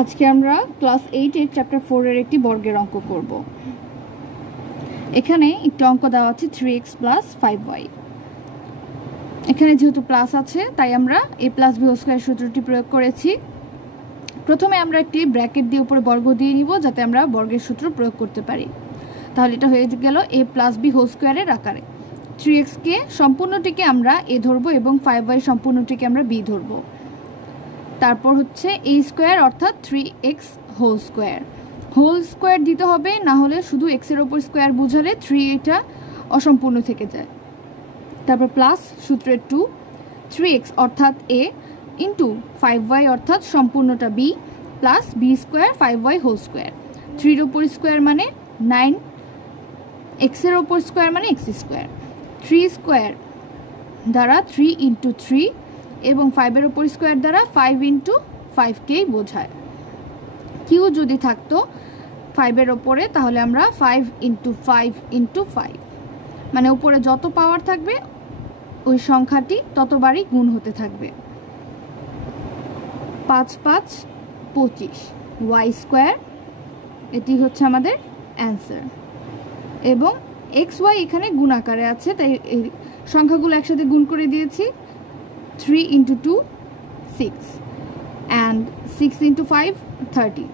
আজকে আমরা ক্লাস 8 এর চ্যাপ্টার 4 এর একটি বর্গের অঙ্ক করব। এখানে একটি অঙ্ক দেওয়া আছে 3x + 5y। এখানে যেহেতু প্লাস আছে তাই আমরা a + b স্কয়ার সূত্রটি প্রয়োগ করেছি। প্রথমে আমরা একটি ব্র্যাকেট দিয়ে উপরে বর্গ দিয়ে নিব যাতে আমরা বর্গের সূত্র প্রয়োগ করতে পারি। তাহলে এটা হয়ে গেল a + b স্কয়ারের আকারে। 3x কে সম্পূর্ণটিকে আমরা a ধরব এবং 5y সম্পূর্ণটিকে আমরা b ধরব। তারপর হচ্ছে a স্কয়ার অর্থাৎ 3x হোল স্কয়ার দিতে হবে, না হলে শুধু x এর উপর স্কয়ার বুঝালে 3 এটা অসম্পূর্ণ থেকে যায়। তারপর প্লাস সূত্রের 2 3x অর্থাৎ a ইন্টু 5y অর্থাৎ সম্পূর্ণটা b plus b square 5y whole square. 3 এর উপর স্কয়ার মানে 9, x এর উপর স্কয়ার মানে x স্কয়ার। 3 স্কয়ার দ্বারা 3 ইন্টু 3 এবং 5 এর উপর স্কয়ার দ্বারা 5 ইন্টু 5 কেই বোঝায়। কিউ যদি থাকতো 5 এর উপরে তাহলে আমরা 5 ইন্টু 5 ইন্টু 5, মানে উপরে যত পাওয়ার থাকবে ওই সংখ্যাটি ততবারই গুণ হতে থাকবে। 5 5 25 y স্কয়ার, এটি হচ্ছে আমাদের অ্যান্সার। এবং এক্স ওয়াই এখানে গুণ আকারে আছে তাই এই সংখ্যাগুলো একসাথে গুণ করে দিয়েছি। 3 into 2 6 and 6 into 5 30।